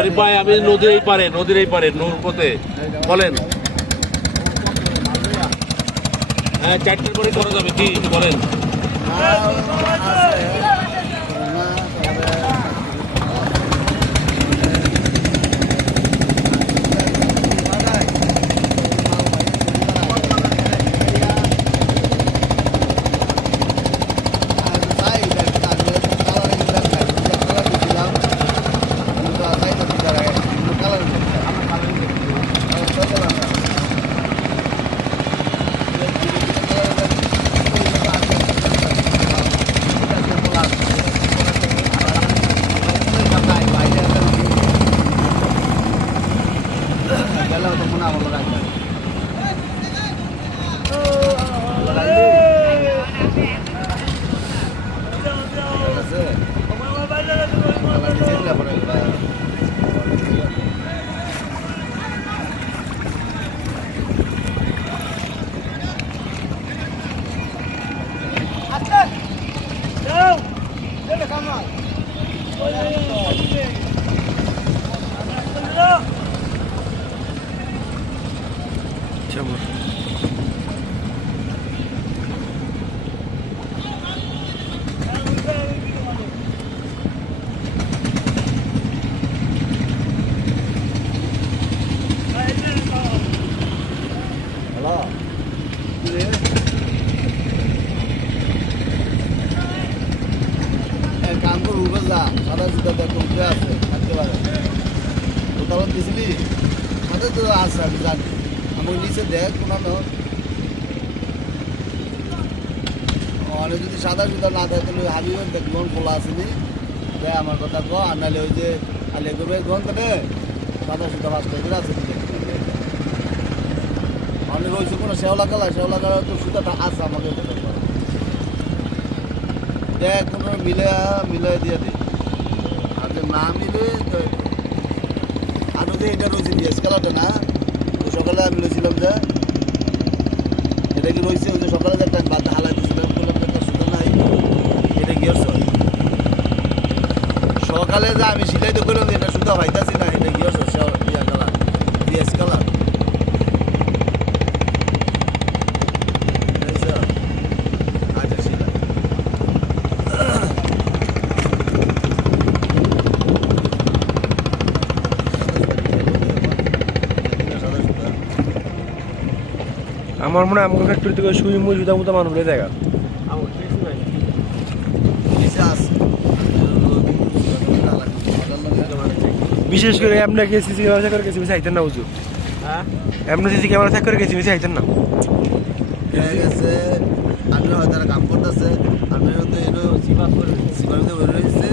শরীফ ভাই আমি নদীর এই পারে নৌপথে বলেন। হ্যাঁ 4টার পরে করা যাবে কি বলেন? সাদা জুতা দেখে আছে থাকতে পারে কোথাও দিছিলি আমাদের তো আছে আমি জানি আমার নিচে দেখ কোনো অনেক যদি সাদা জুতা না থাকে তাহলে হাবিবের দেখবেন খোলা আসেনি দেখ আমার কথা কো আর নাহলে ওই যে আলে করবে গন তাহলে সাদা জুতা বাস করে আছে অনেক ওই কোনো শেওলা কালা তো সুতাটা আছে আমাকে দেখ কোনো মিলে দিয়ে দিই না মিলে আরো যে এটা রয়েছে ডিএস কালারটা না সকালে আমি রয়েছিলাম যে এটা কি রয়েছে ওই যে সকালে যে একটা বাদ হালাই দিয়েছিলাম বললাম একটা সুতো নাই এটা কি হচ্ছে সকালে যে আমি সিলাই তো করলাম এটা সুতো পাইতেছি না এটা কি হচ্ছে ইয়া কালার ডিএস কালার আমার মনে হয় আমাকে ফ্যাক্টরি থেকে সুই মুই জুতা মুতা মানুষ জায়গা বিশেষ করে আপনাকে সিসি ক্যামেরা চেক করে গেছি বেশি আইতেন না বুঝু এমনি সিসি ক্যামেরা চেক করে গেছি বেশি আইতেন না গেছে আপনি হয়তো কাম করতেছে আপনি হয়তো সিপার করে রয়েছে